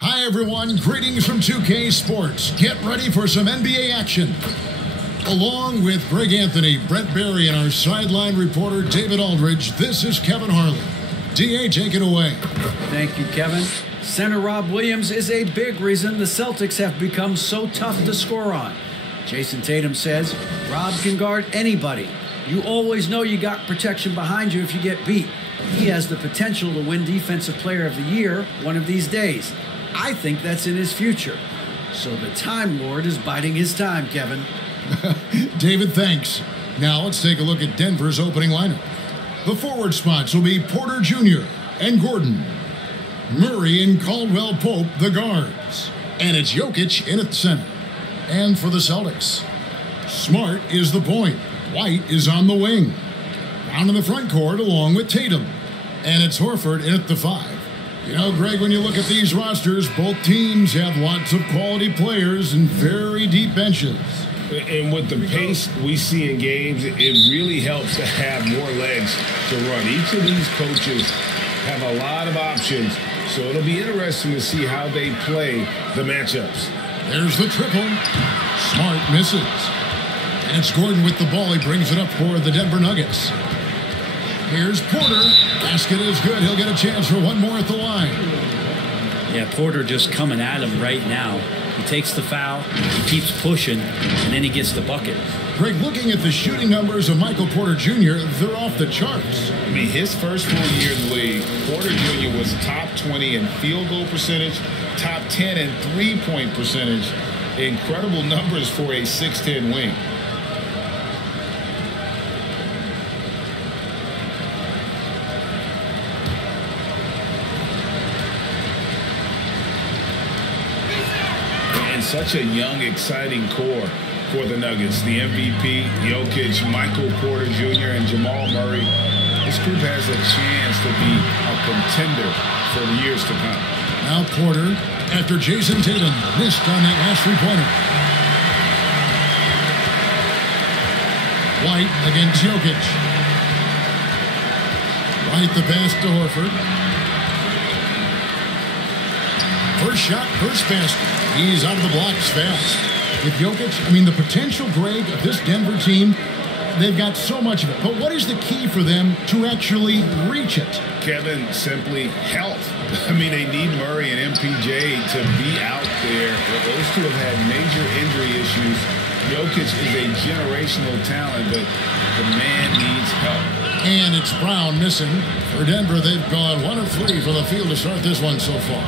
Hi everyone, greetings from 2K Sports. Get ready for some NBA action. Along with Greg Anthony, Brent Barry, and our sideline reporter David Aldridge, this is Kevin Harlan. DA, take it away. Thank you, Kevin. Center Rob Williams is a big reason the Celtics have become so tough to score on. Jason Tatum says, Rob can guard anybody. You always know you got protection behind you if you get beat. He has the potential to win Defensive Player of the Year one of these days. I think that's in his future. So the Time Lord is biding his time, Kevin. David, thanks. Now let's take a look at Denver's opening lineup. The forward spots will be Porter Jr. and Gordon. Murray and Caldwell Pope, the guards. And it's Jokic in at center. And for the Celtics, Smart is the point. White is on the wing. Down in the front court along with Tatum. And it's Horford in at the 5. You know, Greg, when you look at these rosters, both teams have lots of quality players and very deep benches. And with the pace we see in games, it really helps to have more legs to run. Each of these coaches have a lot of options, so it'll be interesting to see how they play the matchups. There's the triple. Smart misses. And it's Gordon with the ball. He brings it up for the Denver Nuggets. Here's Porter. Basket is good. He'll get a chance for one more at the line. Yeah, Porter just coming at him right now. He takes the foul, he keeps pushing, and then he gets the bucket. Greg, looking at the shooting numbers of Michael Porter Jr., they're off the charts. I mean, his first full year in the league, Porter Jr. was top 20 in field goal percentage, top 10 in three-point percentage. Incredible numbers for a 6'10" wing. Such a young, exciting core for the Nuggets. The MVP, Jokic, Michael Porter Jr., and Jamal Murray. This group has a chance to be a contender for the years to come. Now Porter, after Jason Tatum missed on that last three-pointer. White against Jokic. White the pass to Horford. First shot, first basket. He's out of the blocks fast. With Jokic, I mean, the potential, Greg, of this Denver team, they've got so much of it. But what is the key for them to actually reach it? Kevin, simply health. I mean, they need Murray and MPJ to be out there. Those two have had major injury issues. Jokic is a generational talent, but the man needs help. And it's Brown missing. For Denver, they've gone 1 of 3 from the field to start this one so far.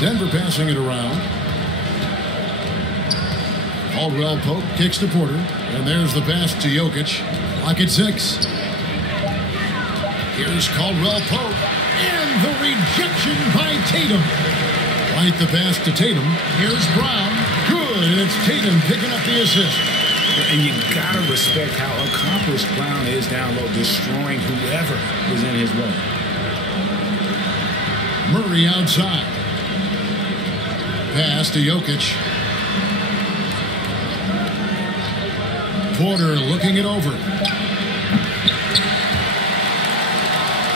Denver passing it around. Caldwell Pope kicks to Porter. And there's the pass to Jokic. Clock at 6. Here's Caldwell Pope. And the rejection by Tatum. Right the pass to Tatum. Here's Brown. Good. And it's Tatum picking up the assist. And you got to respect how accomplished Brown is down low, destroying whoever is in his way. Murray outside. Pass to Jokic. Porter looking it over.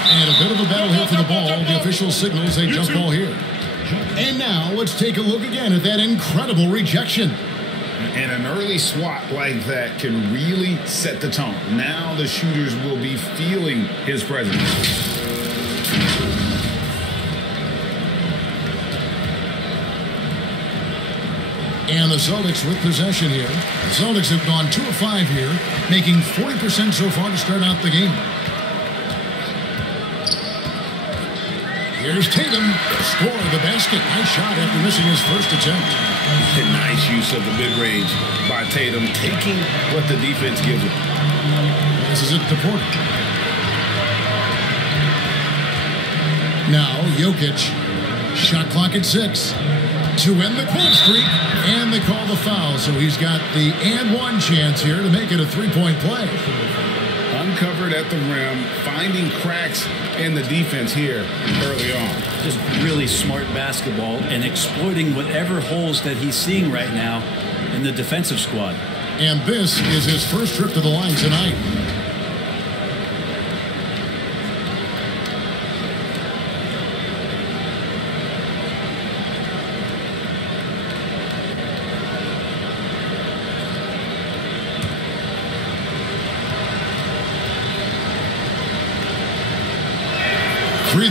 And a bit of a battle here for the ball. The official signals a jump ball here. And now let's take a look again at that incredible rejection. And an early swat like that can really set the tone. Now the shooters will be feeling his presence. And the Celtics with possession here. The Celtics have gone 2 of 5 here, making 40% so far to start out the game. Here's Tatum. Score the basket. Nice shot after missing his first attempt. Nice use of the mid-range by Tatum, taking what the defense gives him. This is it to Porter. Now Jokic. Shot clock at 6. To end the cold streak, and they call the foul. So he's got the and one chance here to make it a three-point play. Uncovered at the rim, finding cracks in the defense here early on. Just really smart basketball and exploiting whatever holes that he's seeing right now in the defensive squad. And this is his first trip to the line tonight.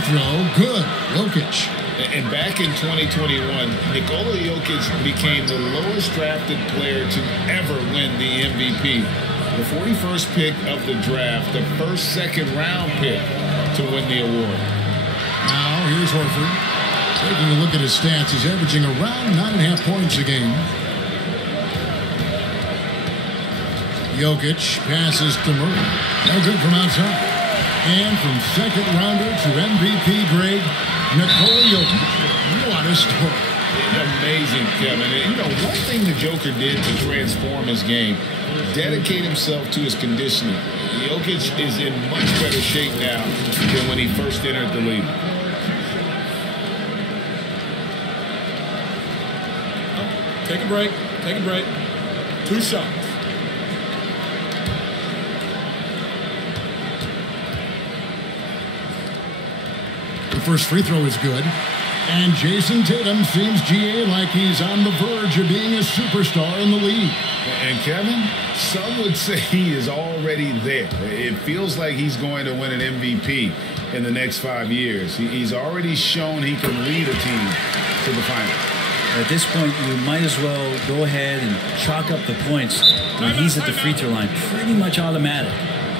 free throw, good. Jokic. And back in 2021, Nikola Jokic became the lowest drafted player to ever win the MVP. The 41st pick of the draft, the first second-round pick to win the award. Now, here's Horford. Taking a look at his stats, he's averaging around 9.5 points a game. Jokic passes to Murray. No good from outside. And from second rounder to MVP grade, Nikola Jokic. What a story. Amazing, Kevin. And, one thing the Joker did to transform his game, dedicate himself to his conditioning. Jokic is in much better shape now than when he first entered the league. Take a break. Take a break. 2 shots. The first free throw is good. And Jason Tatum seems, GA, like he's on the verge of being a superstar in the league. And Kevin, some would say he is already there. It feels like he's going to win an MVP in the next 5 years. He's already shown he can lead a team to the finals. At this point, you might as well go ahead and chalk up the points when he's at the free throw line. Pretty much automatic.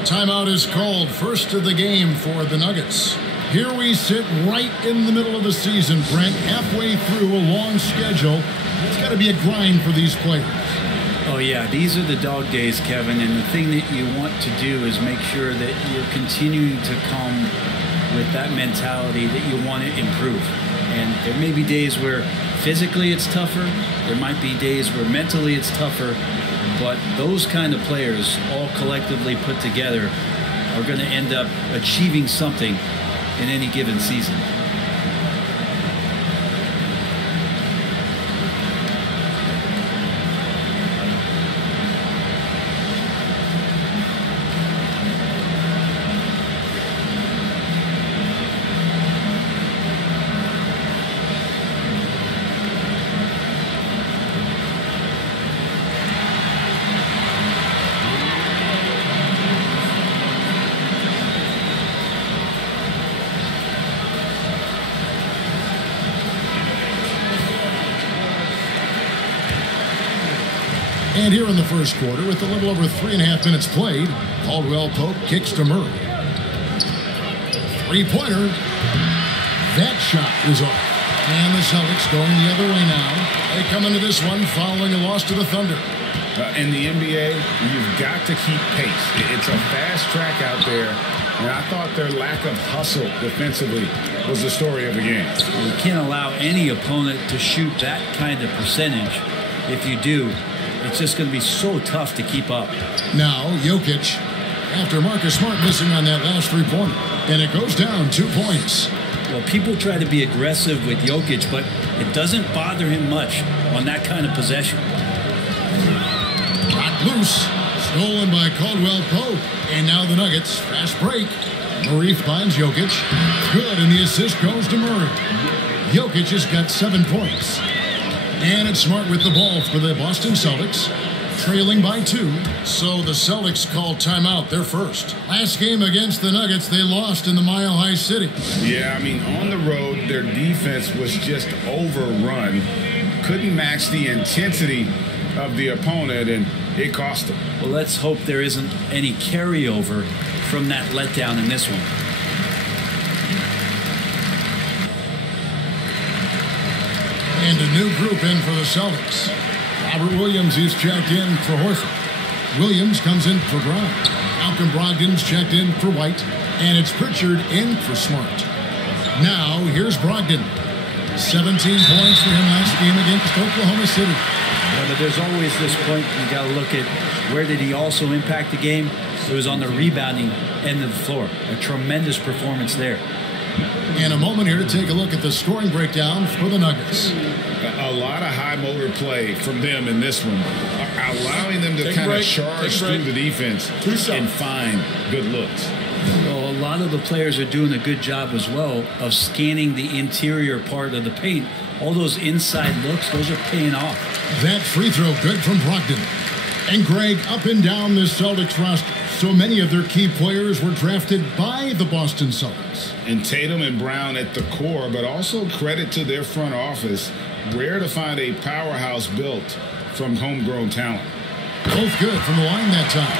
Timeout is called. First of the game for the Nuggets. Here we sit right in the middle of the season, Brent, halfway through a long schedule. It's got to be a grind for these players. Oh, yeah, these are the dog days, Kevin, and the thing that you want to do is make sure that you're continuing to come with that mentality that you want to improve. And there may be days where physically it's tougher. There might be days where mentally it's tougher. But those kind of players, all collectively put together, are going to end up achieving something in any given season. And here in the first quarter, with a little over 3.5 minutes played, Caldwell Pope kicks to Murray. Three-pointer. That shot is off. And the Celtics going the other way now. They come into this one following a loss to the Thunder. In the NBA, you've got to keep pace. It's a fast track out there. And I thought their lack of hustle defensively was the story of the game. You can't allow any opponent to shoot that kind of percentage. If you do, it's just going to be so tough to keep up. Now, Jokic, after Marcus Smart missing on that last three-pointer. And it goes down 2 points. Well, people try to be aggressive with Jokic, but it doesn't bother him much on that kind of possession. Got loose. Stolen by Caldwell Pope. And now the Nuggets. Fast break. Murray finds Jokic. Good, and the assist goes to Murray. Jokic has got 7 points. And it's Smart with the ball for the Boston Celtics. Trailing by 2. So the Celtics call timeout. They're first. Last game against the Nuggets, they lost in the Mile High City. Yeah, I mean, on the road, their defense was just overrun. Couldn't match the intensity of the opponent, and it cost them. Well, let's hope there isn't any carryover from that letdown in this one. And a new group in for the Celtics. Robert Williams is checked in for Horford. Williams comes in for Brown. Malcolm Brogdon's checked in for White. And it's Pritchard in for Smart. Now, here's Brogdon. 17 points for him last game against Oklahoma City. Yeah, but there's always this point you got to look at where did he also impact the game? It was on the rebounding end of the floor. A tremendous performance there. And a moment here to take a look at the scoring breakdown for the Nuggets. A lot of high motor play from them in this one, allowing them to kind of charge through the defense and find good looks. Well, a lot of the players are doing a good job as well of scanning the interior part of the paint. All those inside looks, those are paying off. That free throw good from Brogdon. And Greg, up and down this Celtics roster, So many of their key players were drafted by the Boston Celtics. And Tatum and Brown at the core, but also credit to their front office. Rare to find a powerhouse built from homegrown talent. Both good from the line that time.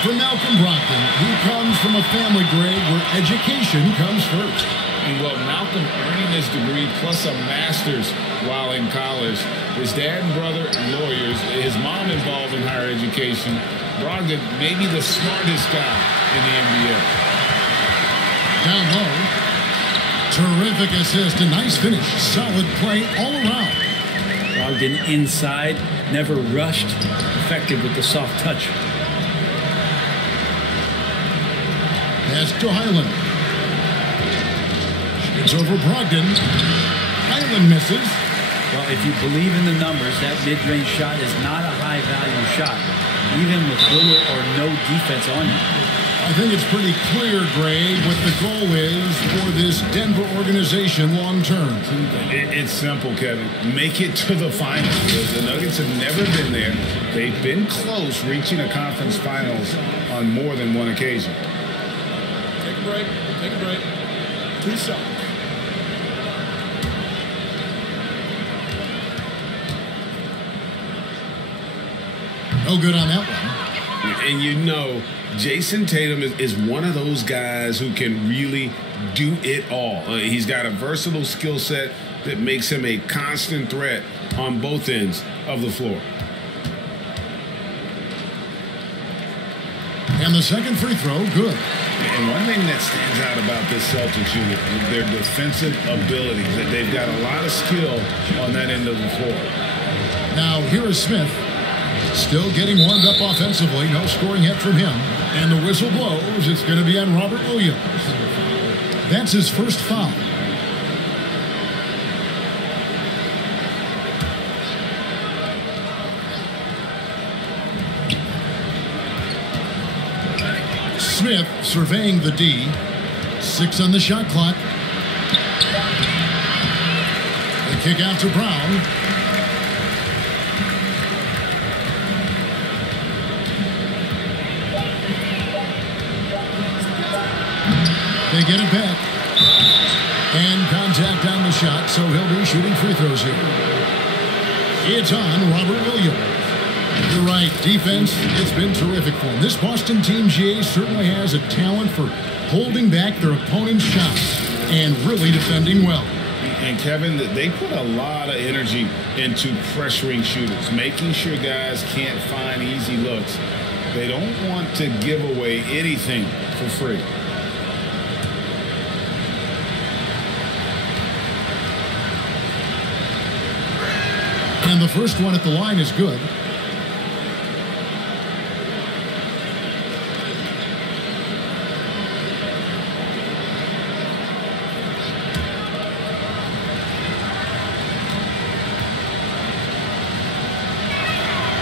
For Malcolm Brogdon, who comes from a family grade where education comes first. And well, Malcolm earning his degree plus a master's while in college. His dad and brother, lawyers. His mom involved in higher education. Brogdon, maybe the smartest guy in the NBA. Down low. Terrific assist, a nice finish. Solid play all around. Brogdon inside, never rushed. Effective with the soft touch. Pass to Highland. It's over Brogdon. Highland misses. Well, if you believe in the numbers, that mid-range shot is not a high-value shot, even with little or no defense on it. I think it's pretty clear, Greg, what the goal is for this Denver organization long-term. It's simple, Kevin. Make it to the finals. The Nuggets have never been there. They've been close reaching a conference finals on more than one occasion. Take a break. Take a break. 2 shots. No good on that one. And you know, Jason Tatum is one of those guys who can really do it all. He's got a versatile skill set that makes him a constant threat on both ends of the floor. And the second free throw, good. And one thing that stands out about this Celtics unit is their defensive abilities. That they've got a lot of skill on that end of the floor. Now here is Smith. Still getting warmed up offensively. No scoring yet from him. And the whistle blows. It's going to be on Robert Williams. That's his first foul. Smith surveying the D. 6 on the shot clock. The kick out to Brown. They get it back. And contact on the shot, so he'll be shooting free throws here. It's on Robert Williams. You're right, defense, it's been terrific for him. This Boston team, GA, certainly has a talent for holding back their opponent's shots and really defending well. And Kevin, they put a lot of energy into pressuring shooters, making sure guys can't find easy looks. They don't want to give away anything for free. And the first one at the line is good.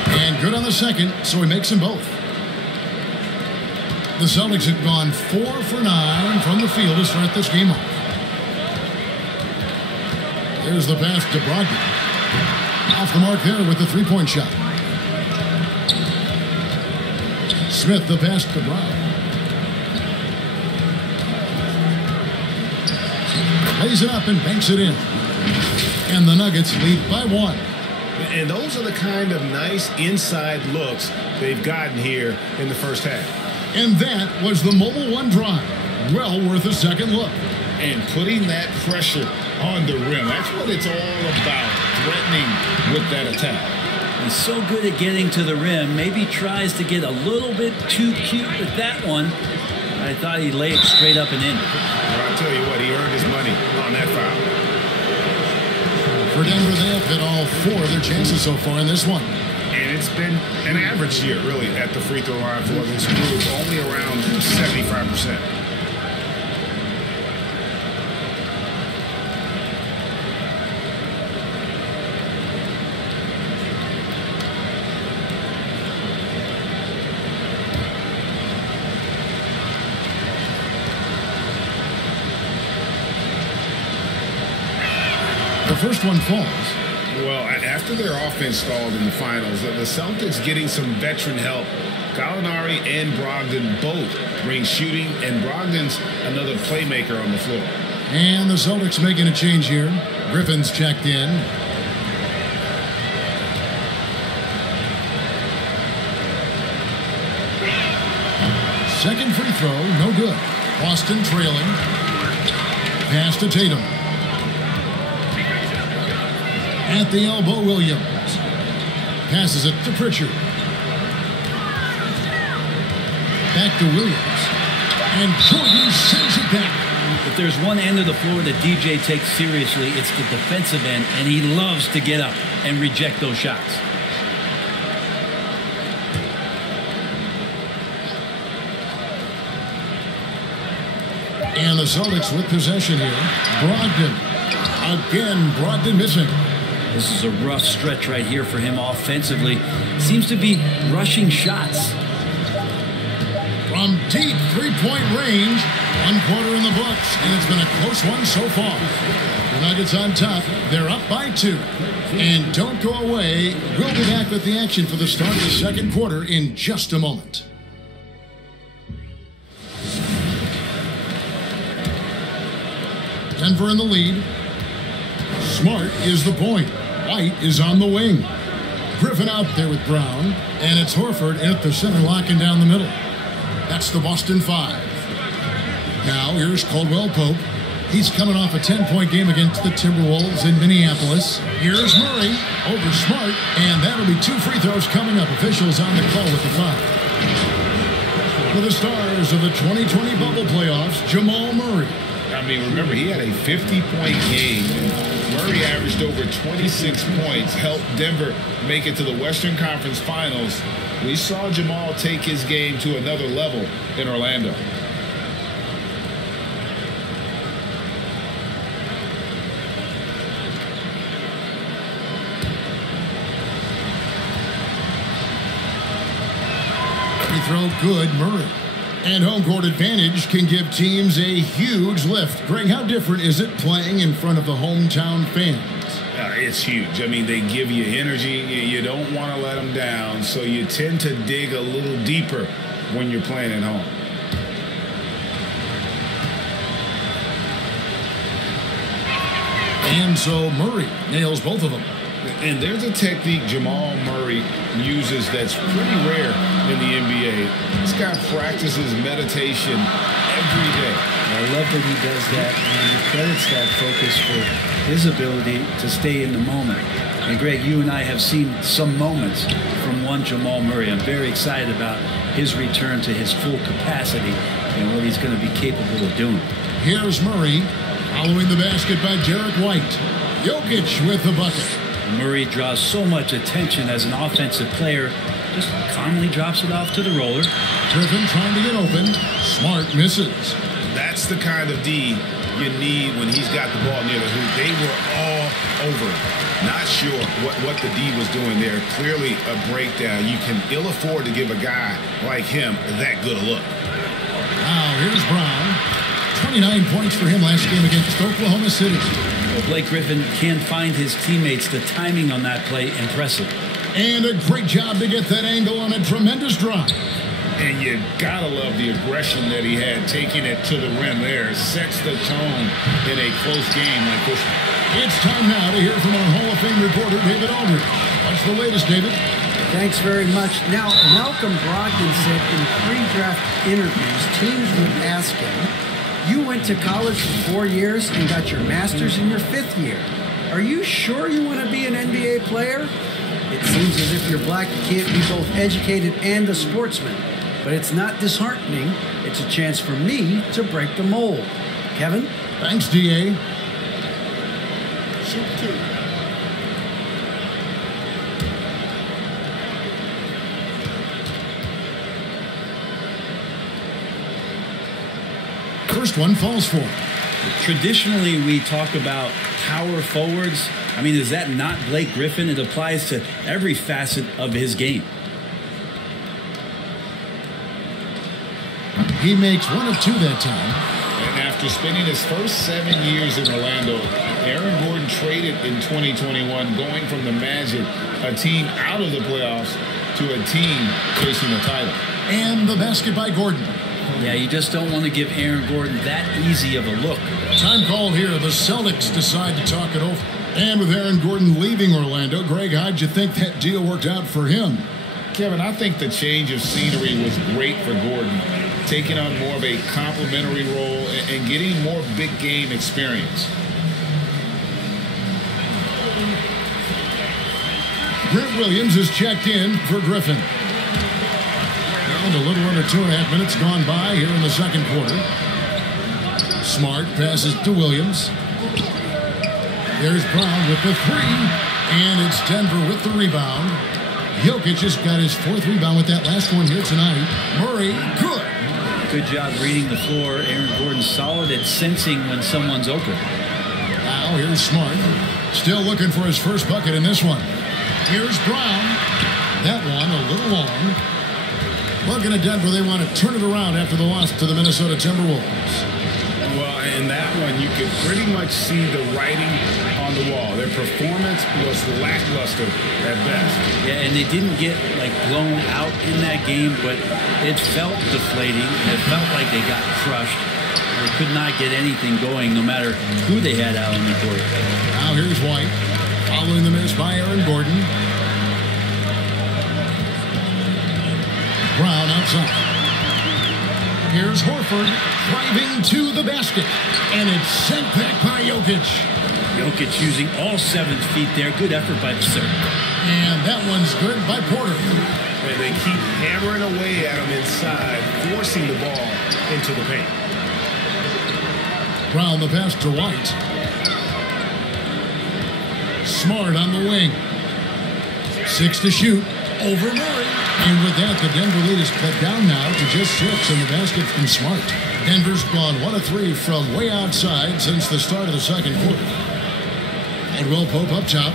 And good on the second, so he makes them both. The Celtics have gone 4 for 9 from the field to start this game off. There's the pass to Brogdon. Off the mark there with the three-point shot. Smith, the pass to Brown. Lays it up and banks it in. And the Nuggets lead by 1. And those are the kind of nice inside looks they've gotten here in the first half. And that was the Mobile One drive. Well worth a second look. And putting that pressure on the rim. That's what it's all about, threatening with that attack. He's so good at getting to the rim. Maybe tries to get a little bit too cute with that one. I thought he'd lay it straight up and in. Well, I'll tell you what, he earned his money on that foul. For Denver, they have hit all 4 of their chances so far in this one. And it's been an average year, really, at the free throw line for this group, only around 75%. The first one falls. Well, after their offense stalled in the finals, the Celtics getting some veteran help Gallinari and Brogdon both bring shooting, and Brogdon's another playmaker on the floor. And the Celtics making a change here. Griffin's checked in. Second free throw, no good. Boston trailing. Pass to Tatum. At the elbow, Williams. Passes it to Pritchard. Back to Williams. And Jordan sends it back. If there's one end of the floor that DJ takes seriously, it's the defensive end, and he loves to get up and reject those shots. And the Celtics with possession here. Brogdon. Again, Brogdon missing. This is a rough stretch right here for him offensively. Seems to be rushing shots. From deep three-point range, 1/4 in the books, and it's been a close one so far. The Nuggets on top. They're up by 2. And don't go away. We'll be back with the action for the start of the second quarter in just a moment. Denver in the lead. Smart is the point. White is on the wing. Griffin out there with Brown. And it's Horford at the center, locking down the middle. That's the Boston 5. Now here's Caldwell Pope. He's coming off a 10-point game against the Timberwolves in Minneapolis. Here's Murray over Smart. And that'll be 2 free throws coming up. Officials on the call with the 5. For the stars of the 2020 bubble playoffs, Jamal Murray. I mean, remember, he had a 50-point game. Murray averaged over 26 points, helped Denver make it to the Western Conference Finals. We saw Jamal take his game to another level in Orlando. Free throw good, Murray. And home court advantage can give teams a huge lift. Greg, how different is it playing in front of the hometown fans? It's huge. I mean, they give you energy. You don't want to let them down, so you tend to dig a little deeper when you're playing at home. And so Murray nails both of them. And there's a technique Jamal Murray uses that's pretty rare in the NBA. This guy practices meditation every day. I love that he does that, and he credits that focus for his ability to stay in the moment. And Greg, you and I have seen some moments from one Jamal Murray. I'm very excited about his return to his full capacity and what he's going to be capable of doing. Here's Murray following the basket by Derek White. Jokic with the bucket. Murray draws so much attention as an offensive player, just calmly drops it off to the roller. Griffin trying to get open. Smart misses. That's the kind of D you need when he's got the ball near the hoop. They were all over it. Not sure what the D was doing there. Clearly a breakdown. You can ill afford to give a guy like him that good a look. Now here's Brown. 29 points for him last game against Oklahoma City. Well, Blake Griffin can find his teammates. The timing on that play, impressive. And a great job to get that angle on a tremendous drive. And you gotta love the aggression that he had, taking it to the rim there. Sets the tone in a close game like this. It's time now to hear from our Hall of Fame reporter, David Aldridge. What's the latest, David? Thanks very much. Now, Malcolm Brogdon said in pre-draft interviews, teams would ask him, you went to college for 4 years and got your master's in your 5th year. Are you sure you want to be an NBA player? It seems as if you're black, you can't be both educated and a sportsman. But it's not disheartening. It's a chance for me to break the mold. Kevin? Thanks, D.A. Shoot 2. First one falls for. Traditionally, we talk about power forwards. I mean, is that not Blake Griffin? It applies to every facet of his game. He makes 1 of 2 that time. And after spending his first 7 years in Orlando, Aaron Gordon traded in 2021, going from the Magic, a team out of the playoffs, to to a team chasing a title. And the basket by Gordon. Yeah, you just don't want to give Aaron Gordon that easy of a look. Time called here. The Celtics decide to talk it over. And with Aaron Gordon leaving Orlando, Greg, how'd you think that deal worked out for him? Kevin, I think the change of scenery was great for Gordon, taking on more of a complimentary role and getting more big game experience. Grant Williams is checked in for Griffin. And a little under 2.5 minutes gone by here in the second quarter. Smart passes to Williams. There's Brown with the three. And it's Denver with the rebound. Jokic has got his fourth rebound with that last one here tonight. Murray, good. Good job reading the floor. Aaron Gordon's solid at sensing when someone's open. Now here's Smart. Still looking for his first bucket in this one. Here's Brown. That one a little long. Looking at Denver, they want to turn it around after the loss to the Minnesota Timberwolves. Well, in that one, you could pretty much see the writing on the wall. Their performance was lackluster at best. Yeah, and they didn't get blown out in that game, but it felt deflating. It felt like they got crushed. They could not get anything going, no matter who they had out on the court. Now here's White, following the miss by Aaron Gordon. Brown outside. Here's Horford driving to the basket. And it's sent back by Jokic. Jokic using all 7 feet there. Good effort by the serve. And that one's good by Porter. And they keep hammering away at him inside, forcing the ball into the paint. Brown the pass to White. Smart on the wing. 6 to shoot. Over Murray. And with that, the Denver lead is cut down now to just 6 in the basket from Smart. Denver's gone 1 of 3 from way outside since the start of the second quarter. Caldwell Pope up top.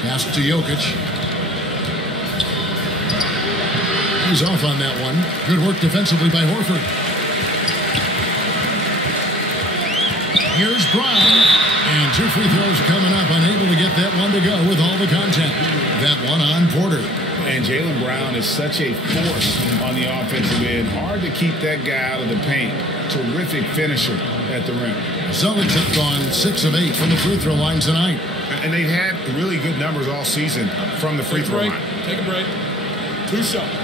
Pass to Jokic. He's off on that one. Good work defensively by Horford. Here's Brown. And 2 free throws coming up. Unable to get that one to go with all the contact. That one on Porter. And Jaylen Brown is such a force on the offensive end. Hard to keep that guy out of the paint. Terrific finisher at the rim. Celtics have gone 6 of 8 from the free throw line tonight. And they've had really good numbers all season from the free throw line. Take a break. 2 shots.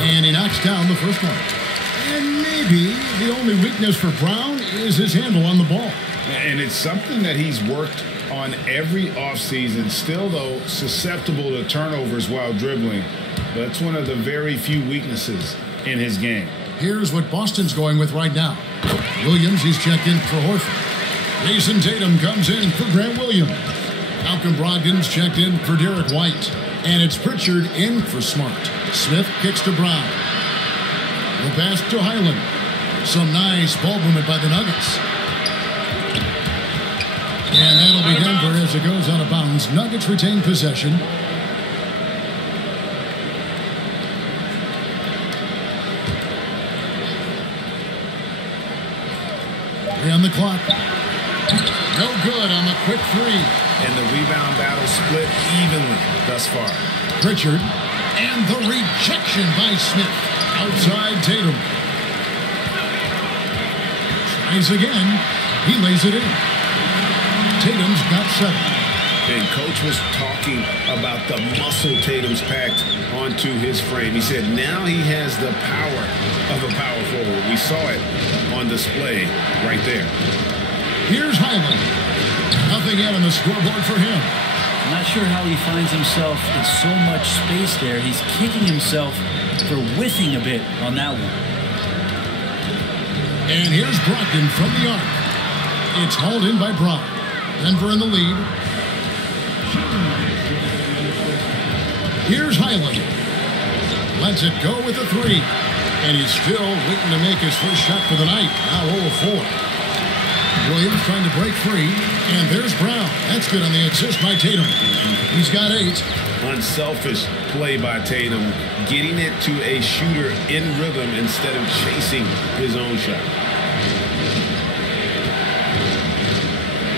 And he knocks down the first one. And maybe the only weakness for Brown is his handle on the ball. And it's something that he's worked on every offseason. Still, though, susceptible to turnovers while dribbling. That's one of the very few weaknesses in his game. Here's what Boston's going with right now. Williams, he's checked in for Horford. Jason Tatum comes in for Grant Williams. Malcolm Brogdon's checked in for Derek White. And it's Pritchard in for Smart. Smith kicks to Brown. The pass to Highland. Some nice ball movement by the Nuggets. And that'll be Denver as it goes out of bounds. Nuggets retain possession. On the clock. No good on the quick three. And the rebound battle split evenly thus far. Pritchard. And the rejection by Smith. Outside Tatum. Tries again. He lays it in. Tatum's got 7. And Coach was talking about the muscle Tatum's packed onto his frame. He said now he has the power of a power forward. We saw it on display right there. Here's Highland. Nothing yet on the scoreboard for him. I'm not sure how he finds himself in so much space there. He's kicking himself for whiffing a bit on that one. And here's Brogdon from the arc. It's hauled in by Brown. Denver in the lead. Here's Highland. Lets it go with a 3. And he's still waiting to make his first shot for the night. Now 0-4. Williams trying to break free. And there's Brown. That's good on the assist by Tatum. He's got 8. Unselfish play by Tatum, getting it to a shooter in rhythm instead of chasing his own shot.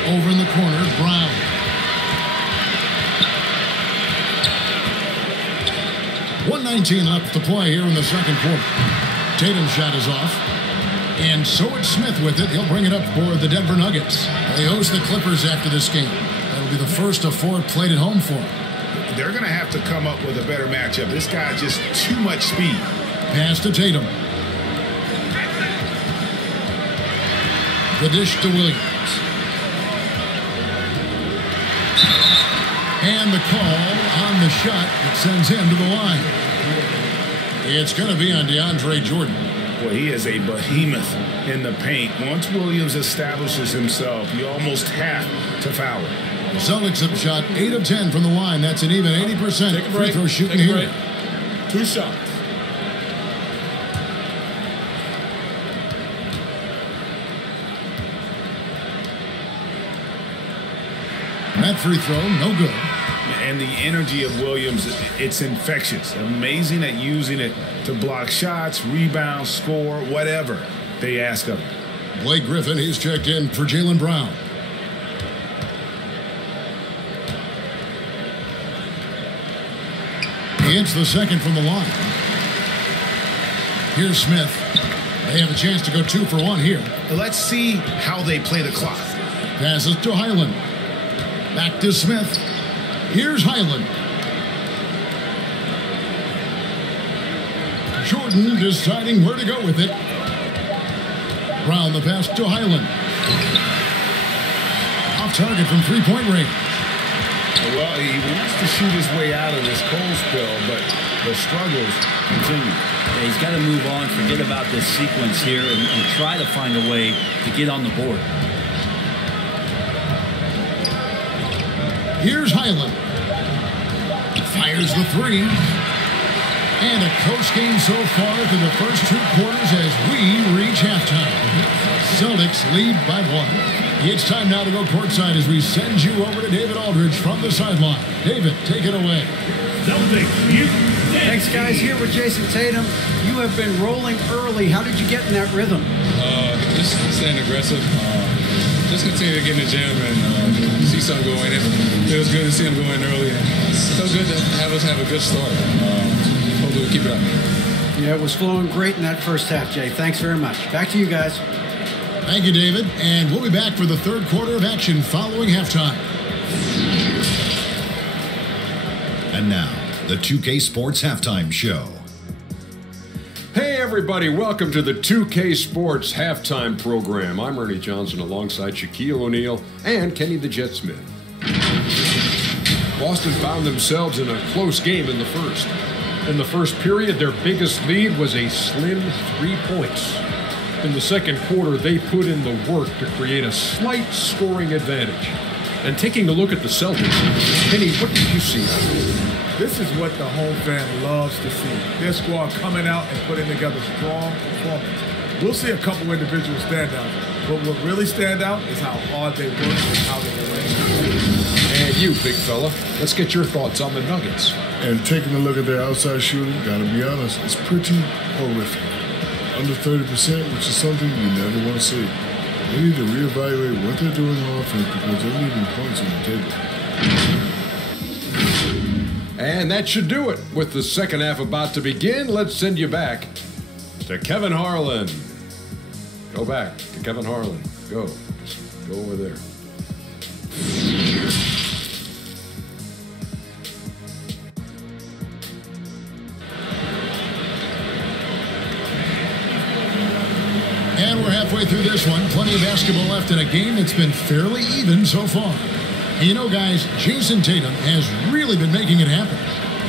Over in the corner, Brown. .119 left to play here in the second quarter. Tatum's shot is off. And so it's Smith with it. He'll bring it up for the Denver Nuggets. They host the Clippers after this game. That'll be the first of 4 played at home for them. They're going to have to come up with a better matchup. This guy's just too much speed. Pass to Tatum. The dish to Williams. And the call on the shot that sends him to the line. It's going to be on DeAndre Jordan. Well, he is a behemoth in the paint. Once Williams establishes himself, you almost have to foul him. Celtics have shot 8 of 10 from the line. That's an even 80% free throw shooting here. 2 shots. That free throw, no good. And the energy of Williams, it's infectious. Amazing at using it to block shots, rebound, score, whatever they ask of him. Blake Griffin, he's checked in for Jaylen Brown. He hits the second from the line. Here's Smith. They have a chance to go 2 for 1 here. Let's see how they play the clock. Passes to Highland. Back to Smith. Here's Highland. Jordan deciding where to go with it. Brown the pass to Highland. Off target from 3-point range. Well, he wants to shoot his way out of this cold spell, but the struggles continue. Yeah, he's got to move on, forget about this sequence here, and try to find a way to get on the board. Here's Highland. Fires the 3. And a close game so far through the first 2 quarters as we reach halftime. Celtics lead by 1. It's time now to go courtside as we send you over to David Aldridge from the sideline. David, take it away. Thanks, guys. Here with Jason Tatum. You have been rolling early. How did you get in that rhythm? Just staying aggressive. Just continue to get in the gym and see something going in. It was good to see him go in early. It feels good to have us have a good start. Hopefully we'll keep it up. Yeah, it was flowing great in that first half, Jay. Thanks very much. Back to you guys. Thank you, David. And we'll be back for the third quarter of action following halftime. And now, the 2K Sports Halftime Show. Hey everybody, welcome to the 2K Sports Halftime Program. I'm Ernie Johnson alongside Shaquille O'Neal and Kenny the Jet Smith. Boston found themselves in a close game in the first. In the first period, their biggest lead was a slim 3 points. In the second quarter, they put in the work to create a slight scoring advantage. And taking a look at the Celtics, Kenny, what did you see? This is what the home fan loves to see. Their squad coming out and putting together strong performance. We'll see a couple individual standouts, but what really stand out is how hard they work and how they play. And you, big fella, let's get your thoughts on the Nuggets. And taking a look at their outside shooting, gotta be honest, it's pretty horrific. Under 30%, which is something you never want to see. They need to reevaluate what they're doing on offense because they're leaving points on the table. And that should do it. With the second half about to begin, let's send you back to Kevin Harlan. Go back to Kevin Harlan. Go. Just go over there. And we're halfway through this one. Plenty of basketball left in a game that's been fairly even so far. And you know, guys, Jason Tatum has really been making it happen.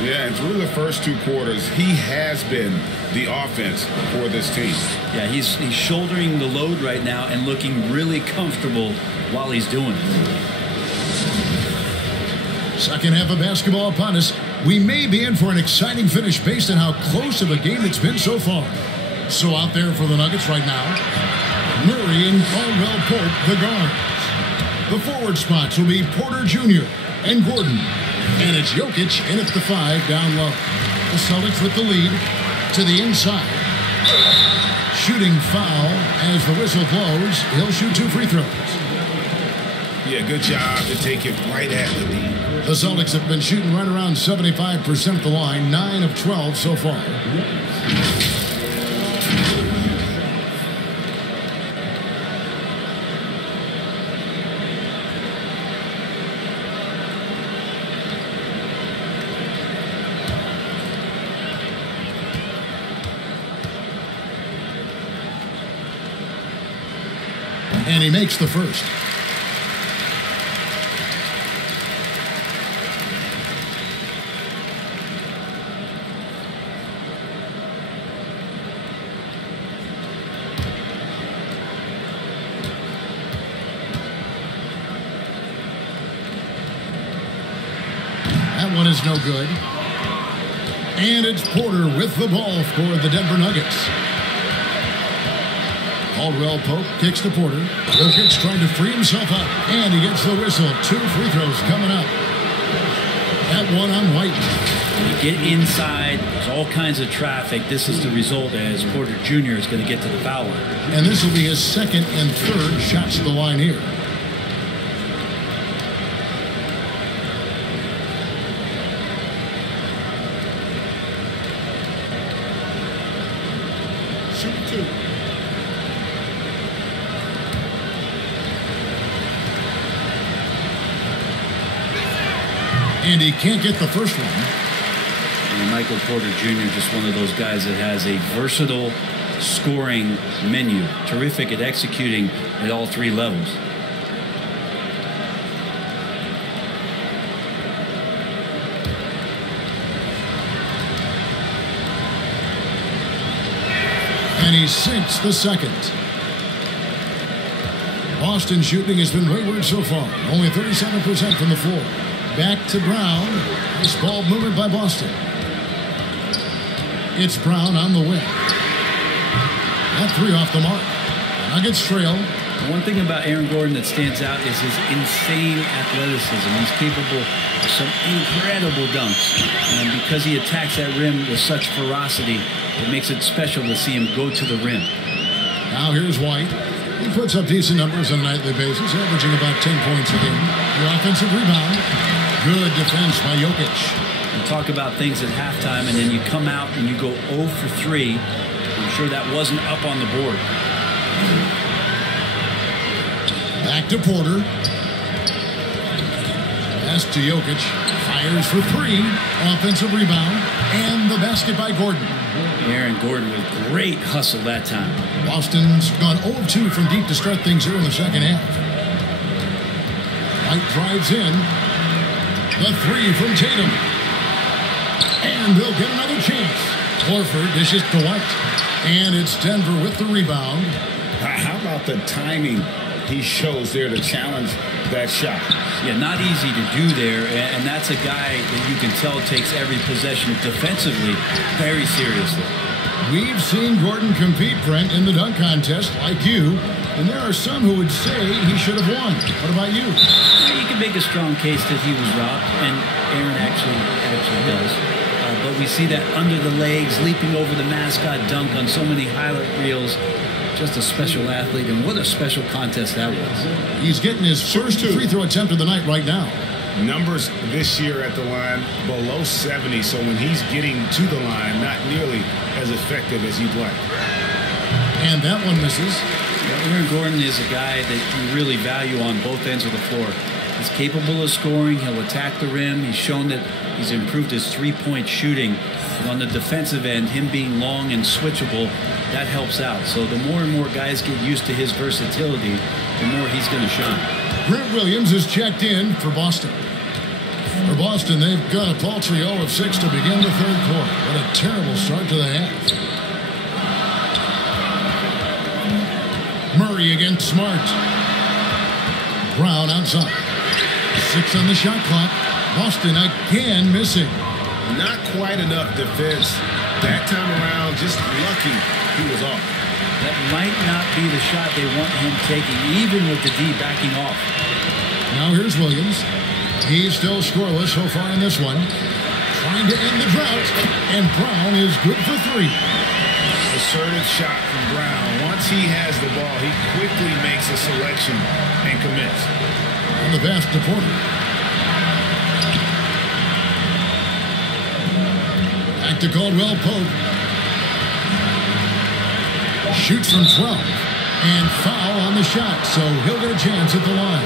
Yeah, and through the first 2 quarters, he has been the offense for this team. Yeah, he's shouldering the load right now and looking really comfortable while he's doing it. Second half of basketball upon us. We may be in for an exciting finish based on how close of a game it's been so far. So out there for the Nuggets right now, Murray and Caldwell Pope, the guards. The forward spots will be Porter Jr. and Gordon. And it's Jokic in at the 5 down low. The Celtics with the lead to the inside. Shooting foul as the whistle blows. He'll shoot 2 free throws. Yeah, good job to take it right at the knee. The Celtics have been shooting right around 75% at the line, 9 of 12 so far. And he makes the first. That one is no good. And it's Porter with the ball for the Denver Nuggets. Caldwell Pope kicks to Porter. Jokic trying to free himself up. And he gets the whistle. 2 free throws coming up. That one on White. You get inside. There's all kinds of traffic. This is the result as Porter Jr. is going to get to the foul line. And this will be his second and third shots to the line here. Shoot 2. And he can't get the first one. And Michael Porter Jr. just one of those guys that has a versatile scoring menu. Terrific at executing at all 3 levels. And he sinks the second. Boston shooting has been wayward so far. Only 37% from the floor. Back to Brown. Nice ball movement by Boston. It's Brown on the wing. That 3 off the mark. Nuggets trail. One thing about Aaron Gordon that stands out is his insane athleticism. He's capable of some incredible dunks. And because he attacks that rim with such ferocity, it makes it special to see him go to the rim. Now here's White. He puts up decent numbers on a nightly basis, averaging about 10 points a game. The offensive rebound. Good defense by Jokic. You talk about things at halftime, and then you come out and you go 0 for 3. I'm sure that wasn't up on the board. Back to Porter. Pass to Jokic. Fires for 3. Offensive rebound. And the basket by Gordon. Aaron Gordon with great hustle that time. Boston's gone 0 of 2 from deep to start things here in the second half. White drives in. The 3 from Tatum. And they'll get another chance. Horford dishes to White. And it's Denver with the rebound. How about the timing he shows there to challenge that shot? Yeah, not easy to do there. And that's a guy that you can tell takes every possession defensively very seriously. We've seen Gordon compete, Brent, in the dunk contest like you. And there are some who would say he should have won. What about you? Yeah, you can make a strong case that he was robbed, and Aaron actually does. But we see that under the legs, leaping over the mascot dunk on so many highlight reels. Just a special athlete, and what a special contest that was. He's getting his first free throw attempt of the night right now. Numbers this year at the line below 70, so when he's getting to the line, not nearly as effective as you'd like. And that one misses. Aaron Gordon is a guy that you really value on both ends of the floor. He's capable of scoring. He'll attack the rim. He's shown that he's improved his three-point shooting. And on the defensive end, him being long and switchable, that helps out. So the more and more guys get used to his versatility, the more he's going to shine. Grant Williams is checked in for Boston. For Boston, they've got a paltry 0 of 6 to begin the third quarter. What a terrible start to the half. Murray against Smart. Brown outside. 6 on the shot clock. Boston again missing. Not quite enough defense that time around. Just lucky he was off. That might not be the shot they want him taking, even with the D backing off. Now here's Williams. He's still scoreless so far in this one. Trying to end the drought. And Brown is good for 3. Assertive shot from Brown. Once he has the ball, he quickly makes a selection and commits. On the pass to Porter. Back to Caldwell Pope. Shoots from 12. And foul on the shot, so he'll get a chance at the line.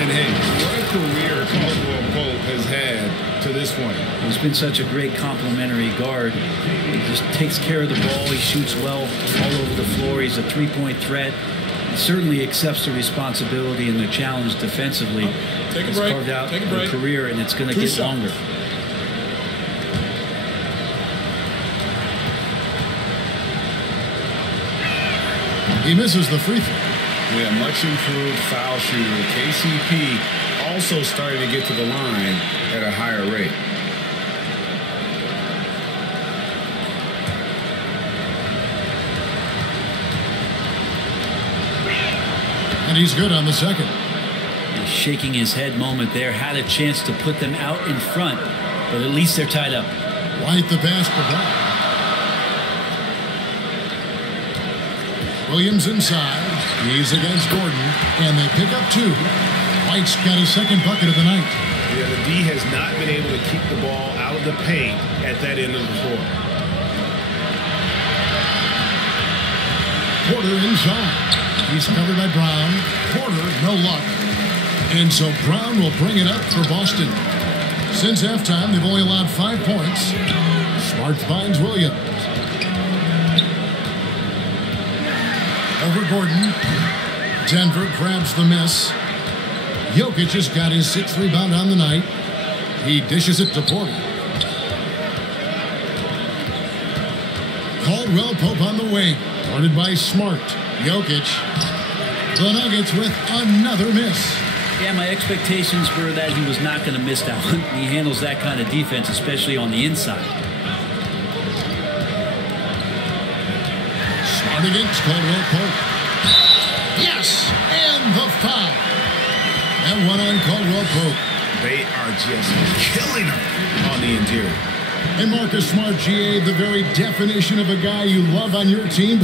And hey, what a career Caldwell Pope has had to this point. He's been such a great complementary guard. He just takes care of the ball. He shoots well all over the floor. He's a three-point threat. He certainly accepts the responsibility and the challenge defensively. Take a He's break. carved out Take a break. a career, and it's going to get longer. He misses the free throw. We have much improved foul shooter. KCP also starting to get to the line at a higher rate. And he's good on the second. He's shaking his head moment there. Had a chance to put them out in front, but at least they're tied up. White the pass to Brown. Williams inside. He's against Gordon, and they pick up 2. White's got his second bucket of the night. Yeah, the D has not been able to keep the ball out of the paint at that end of the floor. Porter inside. He's covered by Brown. Porter, no luck. And so Brown will bring it up for Boston. Since halftime, they've only allowed 5 points. Smart finds Williams. Over Gordon. Denver grabs the miss. Jokic has got his 6th rebound on the night. He dishes it to Porter. Caldwell Pope on the wing. Guarded by Smart. Jokic. The Nuggets with another miss. Yeah, my expectations were that he was not going to miss that one. He handles that kind of defense, especially on the inside. Smart against Caldwell Pope. Yes! And the foul. And one on Caldwell Pope. They are just killing him on the interior. And Marcus Smart, GA, the very definition of a guy you love on your team,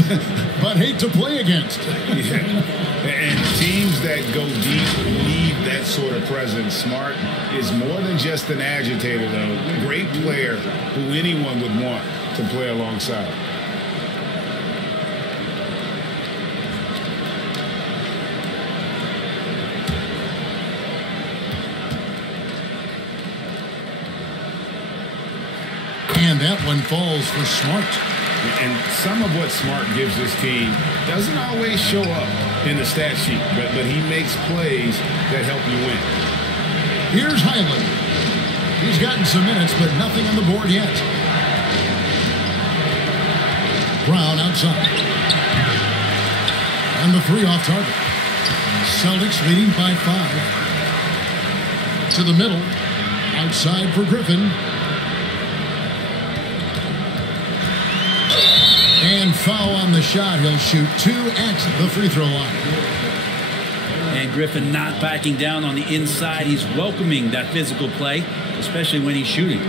but hate to play against. Yeah. And teams that go deep need that sort of presence. Smart is more than just an agitator, though. Great player who anyone would want to play alongside. And that one falls for Smart. And some of what Smart gives this team doesn't always show up in the stat sheet, but he makes plays that help you win. Here's Highland. He's gotten some minutes, but nothing on the board yet. Brown outside. And the 3 off target. Celtics leading by 5. To the middle. Outside for Griffin. And foul on the shot. He'll shoot 2 at the free throw line. And Griffin not backing down on the inside. He's welcoming that physical play, especially when he's shooting.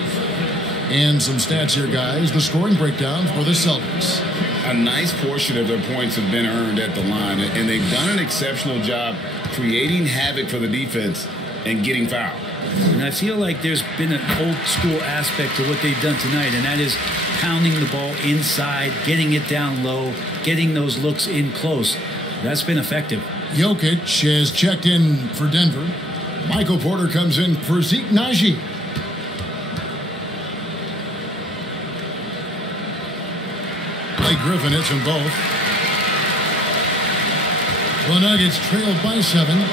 And some stats here, guys. The scoring breakdown for the Celtics. A nice portion of their points have been earned at the line, and they've done an exceptional job creating havoc for the defense and getting fouled. And I feel like there's been an old school aspect to what they've done tonight, and that is pounding the ball inside, getting it down low, getting those looks in close. That's been effective. Jokic has checked in for Denver. Michael Porter comes in for Zeke Naji. Blake Griffin hits them both. The Nuggets trailed by 7.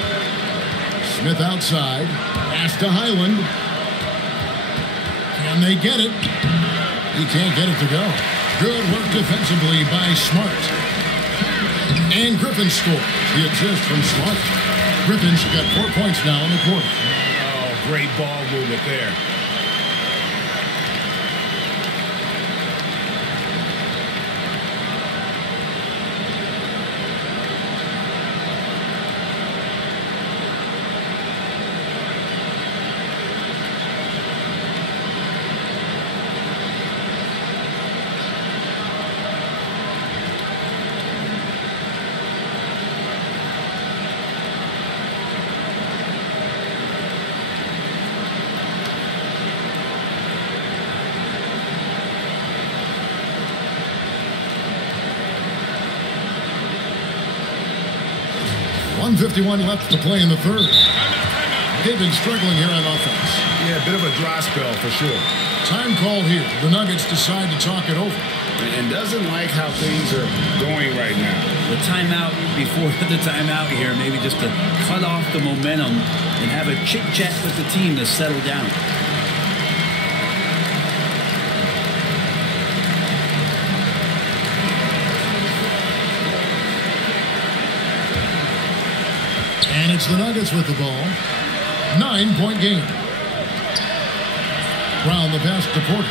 Smith outside. Pass to Highland. Can they get it? He can't get it to go. Good work defensively by Smart. And Griffin scores. The assist from Smart. Griffin's got 4 points now in the quarter. Oh, great ball movement there. 1:51 left to play in the third. They've been struggling here on offense. Yeah, a bit of a dry spell for sure. Time called here. The Nuggets decide to talk it over. And doesn't like how things are going right now. The timeout before the timeout here, maybe just to cut off the momentum and have a chit-chat with the team to settle down. And it's the Nuggets with the ball. 9-point game. Brown the pass to Porter.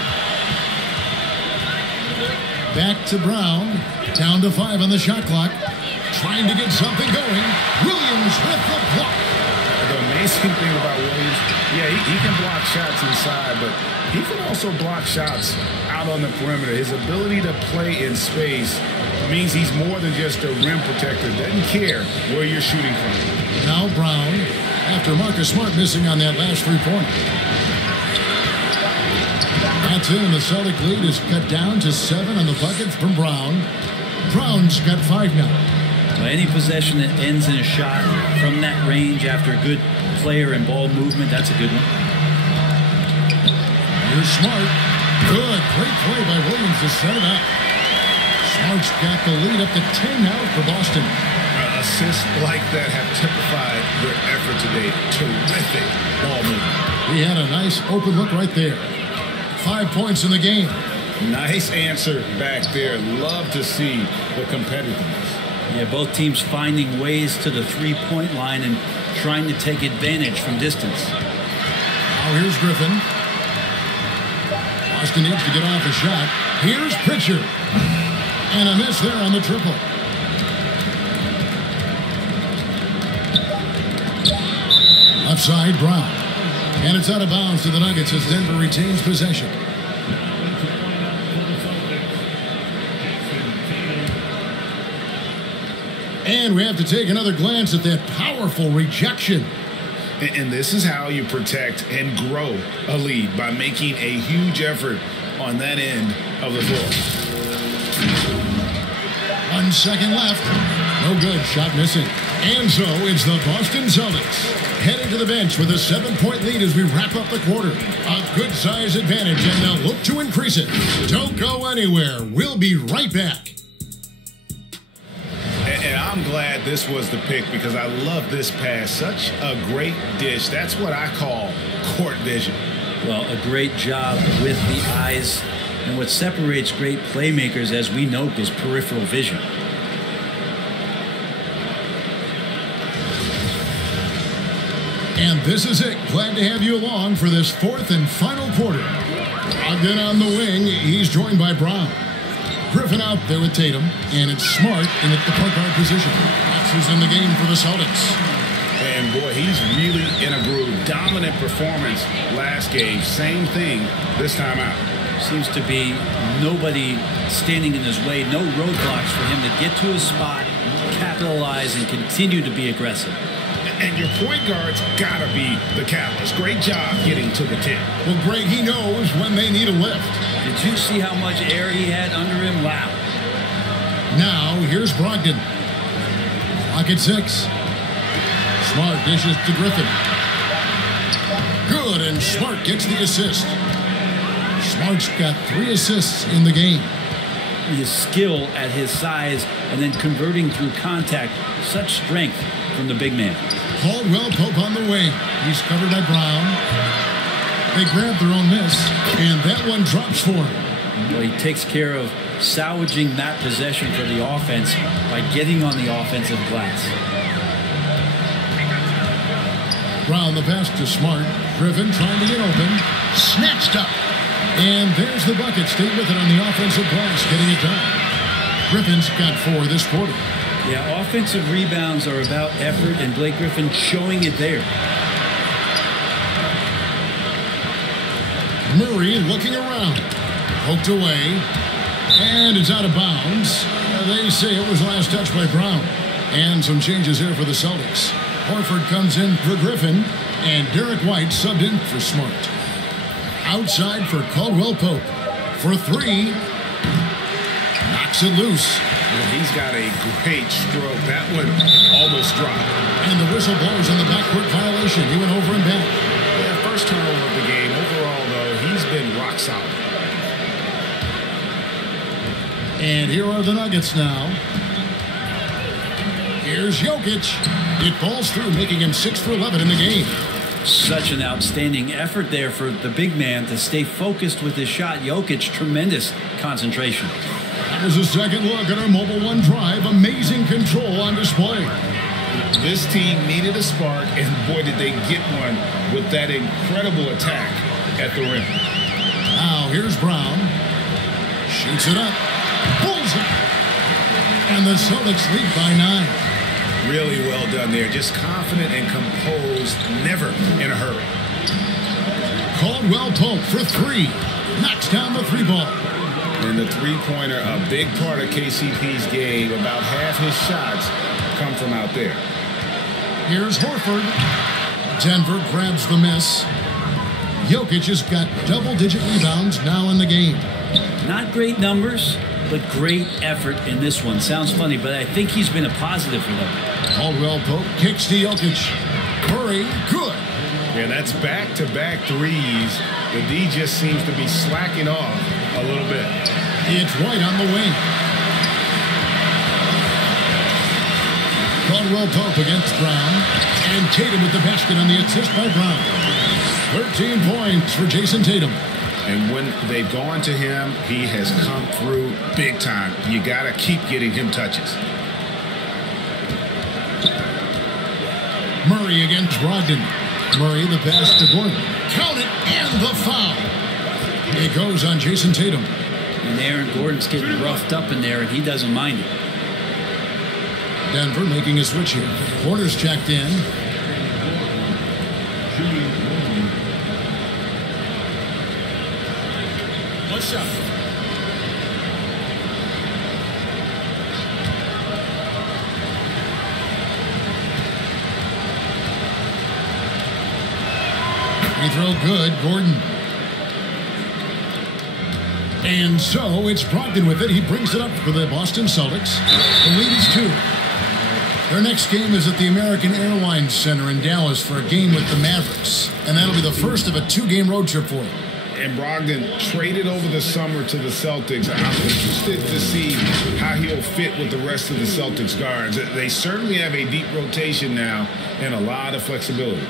Back to Brown. Down to 5 on the shot clock. Trying to get something going. Williams with the block. The amazing thing about Williams, yeah, he can block shots inside, but he can also block shots out on the perimeter. His ability to play in space means he's more than just a rim protector. Doesn't care where you're shooting from. Now Brown, after Marcus Smart missing on that last three-pointer. That's in, and the Celtic lead is cut down to 7 on the bucket from Brown. Brown's got 5 now. Well, any possession that ends in a shot from that range after a good player and ball movement, that's a good one. Here's Smart. Good, great play by Williams to set it up. Smart's got the lead up to 10 now for Boston. Assists like that have typified their effort today. Terrific ball movement. He had a nice open look right there. 5 points in the game. Nice answer back there. Love to see the competitiveness. Yeah, both teams finding ways to the three-point line and trying to take advantage from distance. Now here's Griffin. Boston needs to get off a shot. Here's Pritchard. And a miss there on the triple. Left side, Brown. And it's out of bounds to the Nuggets as Denver retains possession. And we have to take another glance at that powerful rejection. And this is how you protect and grow a lead, by making a huge effort on that end of the floor. 1 second left. No good. Shot missing. And so it's the Boston Celtics heading to the bench with a 7-point lead as we wrap up the quarter. A good size advantage, and they'll look to increase it. Don't go anywhere. We'll be right back. And I'm glad this was the pick, because I love this pass. Such a great dish. That's what I call court vision. Well, a great job with the eyes. And what separates great playmakers, as we note, is peripheral vision. And this is it. Glad to have you along for this fourth and final quarter. Ogden on the wing. He's joined by Brown. Griffin out there with Tatum. And it's Smart in at the point guard position. That's who's in the game for the Celtics. And boy, he's really in a groove. Dominant performance last game. Same thing this time out. Seems to be nobody standing in his way. No roadblocks for him to get to his spot, capitalize, and continue to be aggressive. And your point guard's got to be the catalyst. Great job getting to the tip. Well, Greg, he knows when they need a lift. Did you see how much air he had under him? Wow. Now, here's Brogdon. Clock at 6. Smart dishes to Griffin. Good, and Smart gets the assist. Smart's got 3 assists in the game. His skill at his size and then converting through contact. Such strength from the big man. Caldwell Pope on the wing. He's covered by Brown. They grab their own miss, and that one drops for him. Well, he takes care of salvaging that possession for the offense by getting on the offensive glass. Brown the pass to Smart. Griffin trying to get open. Snatched up. And there's the bucket. Stay with it on the offensive glass, getting it done. Griffin's got 4 this quarter. Yeah, offensive rebounds are about effort, and Blake Griffin showing it there. Murray looking around. Poked away. And it's out of bounds. They say it was last touched by Brown. And some changes here for the Celtics. Horford comes in for Griffin, and Derek White subbed in for Smart. Outside for Caldwell Pope for 3. Knocks it loose. Well, he's got a great stroke. That one almost dropped. And the whistle blows on the backcourt violation. He went over and back. Yeah, first turnover of the game. Overall, though, he's been rock solid. And here are the Nuggets now. Here's Jokic. It falls through, making him 6 for 11 in the game. Such an outstanding effort there for the big man to stay focused with his shot. Jokic, tremendous concentration. That was a second look at our Mobile One drive. Amazing control on display. This team needed a spark, and boy, did they get one with that incredible attack at the rim. Now, here's Brown. Shoots it up. Pulls it. And the Celtics lead by 9. Really well done there. Just confident and composed, never in a hurry. Caldwell Pope for 3. Knocks down the 3 ball. And the three-pointer, a big part of KCP's game. About half his shots come from out there. Here's Horford. Denver grabs the miss. Jokic has got double-digit rebounds now in the game. Not great numbers, but great effort in this one. Sounds funny, but I think he's been a positive for them. Caldwell Pope kicks to Jokic. Curry, good. Yeah, that's back-to-back threes. The D just seems to be slacking off a little bit. It's White on the wing. Caldwell Pope against Brown. And Tatum with the basket on the assist by Brown. 13 points for Jason Tatum. And when they've gone to him, he has come through big time. You got to keep getting him touches. Murray against Brogdon. Murray the pass to Gordon. Count it, and the foul. It goes on Jason Tatum. And Aaron Gordon's getting roughed up in there, and he doesn't mind it. Denver making a switch here. Porter's checked in. One shot. Free throw good, Gordon. And so it's Brogdon with it. He brings it up for the Boston Celtics. The lead is 2. Their next game is at the American Airlines Center in Dallas for a game with the Mavericks. And that'll be the first of a 2-game road trip for them. And Brogdon traded over the summer to the Celtics. I'm interested to see how he'll fit with the rest of the Celtics guards. They certainly have a deep rotation now and a lot of flexibility.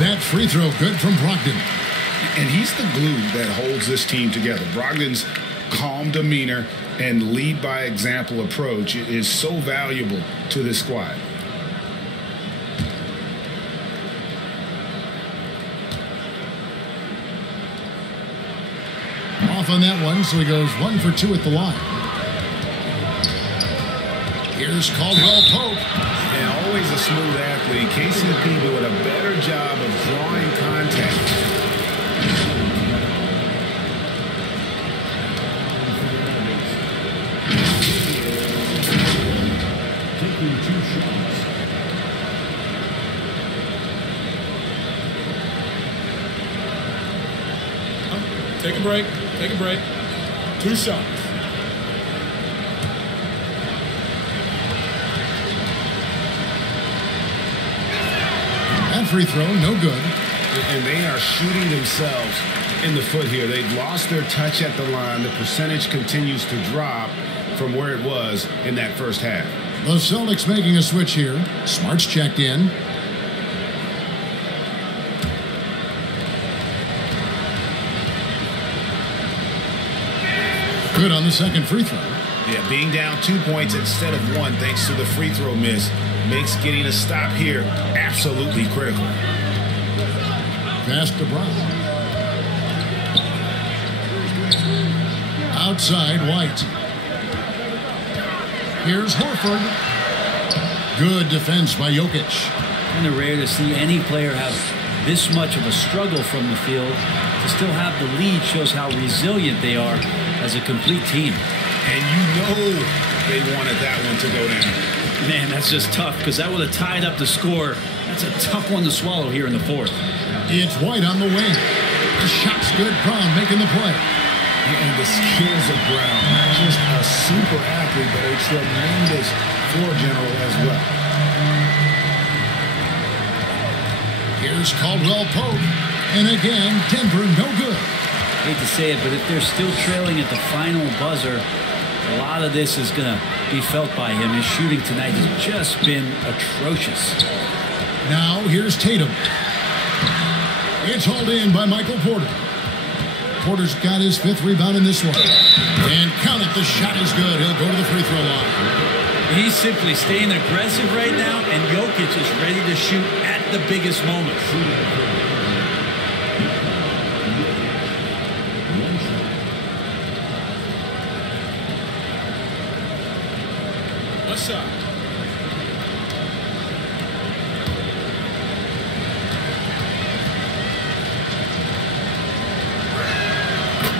That free throw good from Brogdon. And he's the glue that holds this team together. Brogdon's calm demeanor and lead by example approach is so valuable to this squad. Off on that one, so he goes 1 for 2 at the line. Here's Caldwell Pope. And always a smooth athlete. KCP doing a better job of drawing contact. Taking 2 shots. Take a break. Take a break. 2 shots. That free throw, no good. And they are shooting themselves in the foot here. They've lost their touch at the line. The percentage continues to drop from where it was in that first half. The Celtics making a switch here. Smart's checked in. Good on the second free throw. Yeah, being down 2 points instead of 1 thanks to the free throw miss makes getting a stop here absolutely critical. Pass to Brown. Outside, White. Here's Horford. Good defense by Jokic. Kind of rare to see any player have this much of a struggle from the field. To still have the lead shows how resilient they are. as a complete team. And you know they wanted that one to go down. Man, that's just tough because that would have tied up the score. That's a tough one to swallow here in the fourth. It's White on the wing. The shot's good. Brown making the play. And the skills of Brown, not just a super athlete, but a tremendous floor general as well. Here's Caldwell Pope. And again, Denver no good. Hate to say it, but if they're still trailing at the final buzzer, a lot of this is going to be felt by him. His shooting tonight has just been atrocious. Now here's Tatum. It's hauled in by Michael Porter. Porter's got his 5th rebound in this one. And count it, the shot is good. He'll go to the free throw line. He's simply staying aggressive right now, and Jokic is ready to shoot at the biggest moments. What's up?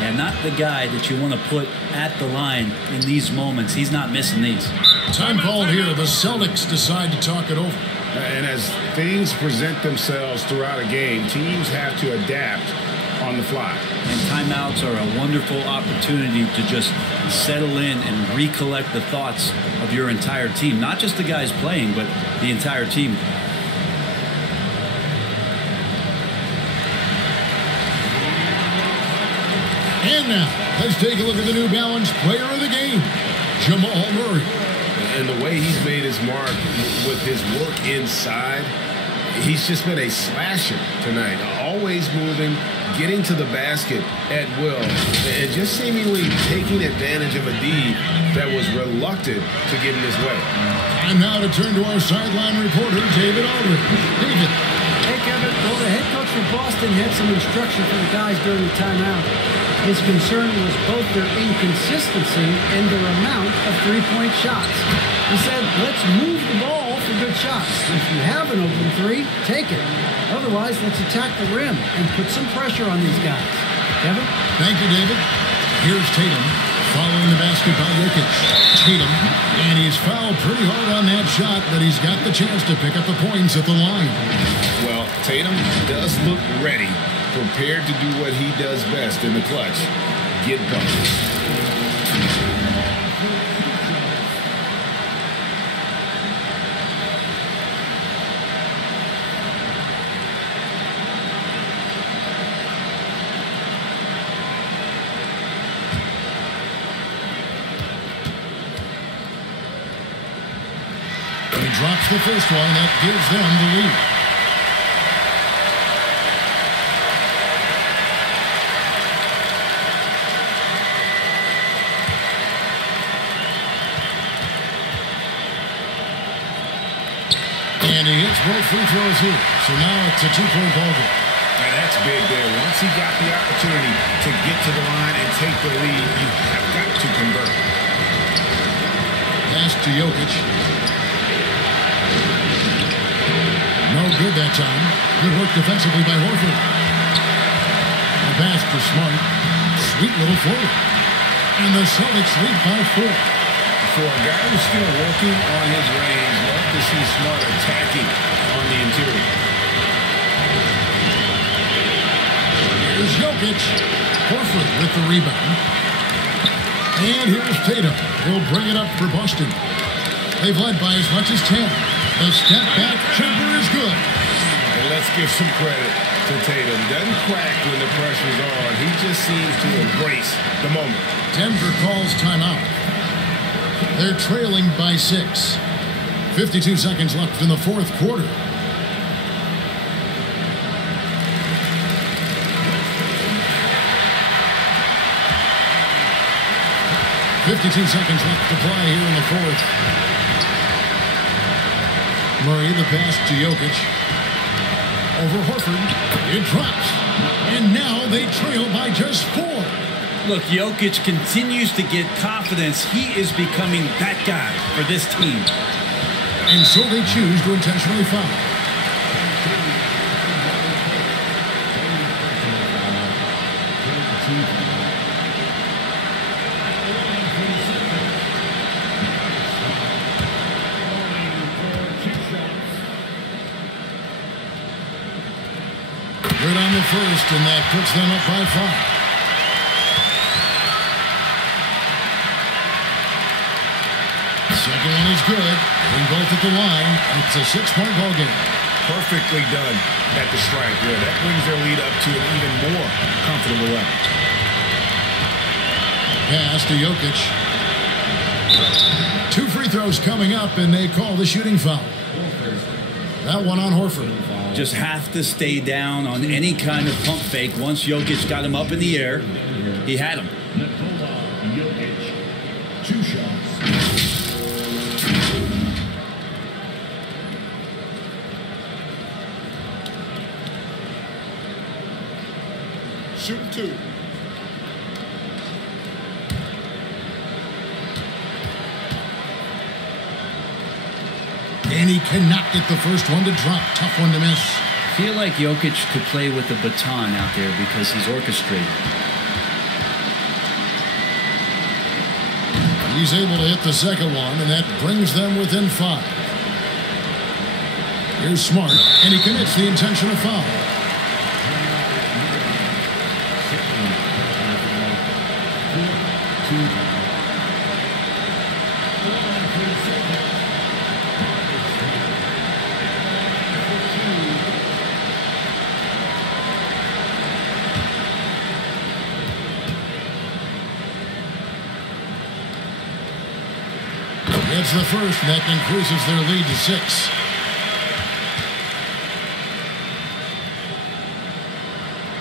And not the guy that you want to put at the line in these moments. He's not missing these. Time called here. The Celtics decide to talk it over. And as things present themselves throughout a game, teams have to adapt on the fly. And timeouts are a wonderful opportunity to just settle in and recollect the thoughts of your entire team. Not just the guys playing, but the entire team. And now, let's take a look at the New Balance player of the game, Jamal Murray. And the way he's made his mark with his work inside, he's just been a slasher tonight. Always moving, getting to the basket at will, and just seemingly taking advantage of a D that was reluctant to get in his way. And now to turn to our sideline reporter, David Aldridge. David. Hey, Kevin. Well, the head coach for Boston had some instruction for the guys during the timeout. His concern was both their inconsistency and their amount of three-point shots. He said, let's move the ball for good shots. If you have an open three, take it. Otherwise, let's attack the rim and put some pressure on these guys. Kevin? Thank you, David. Here's Tatum following the basket by Jokic. Tatum, and he's fouled pretty hard on that shot, but he's got the chance to pick up the points at the line. Well, Tatum does look ready, prepared to do what he does best in the clutch, get buckets. He drops the first one. That gives them the lead. And he hits both free throws here. So now it's a two-point ball game. And that's big there. Once he got the opportunity to get to the line and take the lead, you have got to convert. Pass to Jokic. No good that time. Good work defensively by Horford. A pass to Smart. Sweet little floater. And the Celtics lead by 4. For a guy who's still working on his range, love to see Smart attacking on the interior. Here's Jokic. Horford with the rebound. And here's Tatum. He'll bring it up for Boston. They've led by as much as 10. The step back jumper is good. And let's give some credit to Tatum. Doesn't crack when the pressure's on. He just seems to embrace the moment. Denver calls timeout. They're trailing by 6. 52 seconds left in the fourth quarter. .52 seconds left to play here in the fourth. Murray, the pass to Jokic. Over Horford. It drops. And now they trail by just 4. Look, Jokic continues to get confidence. He is becoming that guy for this team. And so they choose to intentionally foul. Good on the first, and that puts them up by 5. Second one is good. They both at the line. It's a 6-point ball game. Perfectly done at the stripe there. That brings their lead up to an even more comfortable level. Pass to Jokic. 2 free throws coming up, and they call the shooting foul. That one on Horford. Just have to stay down on any kind of pump fake. Once Jokic got him up in the air, he had him. Jokic, 2 shots. Shoot 2. And he cannot get the first one to drop. Tough one to miss. I feel like Jokic could play with the baton out there because he's orchestrated. He's able to hit the second one, and that brings them within 5. Here's Smart, and he commits the intentional foul. It's the first, and that increases their lead to 6.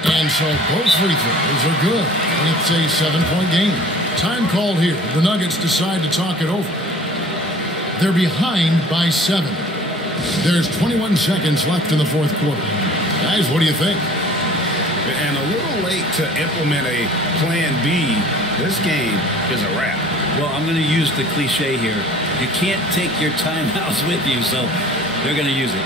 And so both free throws are good. And it's a 7-point game. Time called here. The Nuggets decide to talk it over. They're behind by 7. There's 21 seconds left in the fourth quarter. Guys, what do you think? And a little late to implement a plan B. This game is a wrap. Well, I'm going to use the cliche here. You can't take your timeouts with you, so they're going to use it.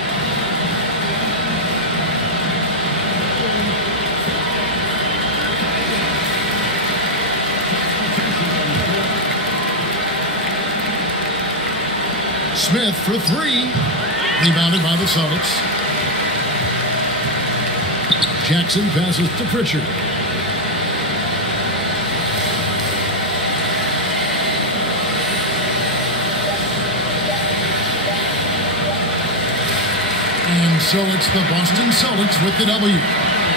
Smith for 3. Rebounded by the Celtics. Jackson passes to Pritchard. And so it's the Boston Celtics with the W.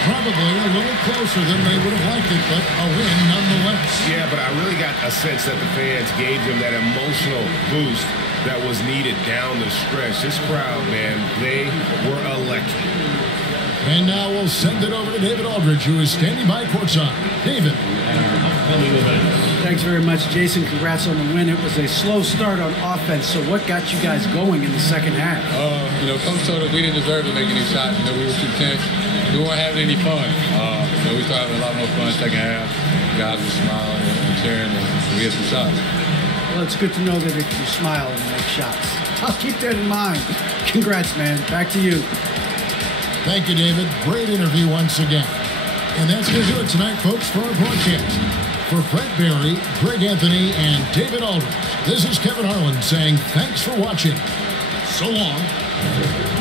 Probably a little closer than they would have liked it, but a win nonetheless. Yeah, but I really got a sense that the fans gave them that emotional boost that was needed down the stretch. This crowd, man, they were electric. And now we'll send it over to David Aldridge, who is standing by courtside. David. Thanks very much, Jason. Congrats on the win. It was a slow start on offense. So what got you guys going in the second half? Coach told us we didn't deserve to make any shots. We were too tense. We weren't having any fun. So we started having a lot more fun second half. Guys were smiling and cheering, and we had some shots. Well, it's good to know that if you smile and make shots. I'll keep that in mind. Congrats, man. Back to you. Thank you, David. Great interview once again. And that's going to do it tonight, folks, for our broadcast. For Brett Barry, Greg Anthony, and David Aldridge, this is Kevin Harlan saying thanks for watching. So long.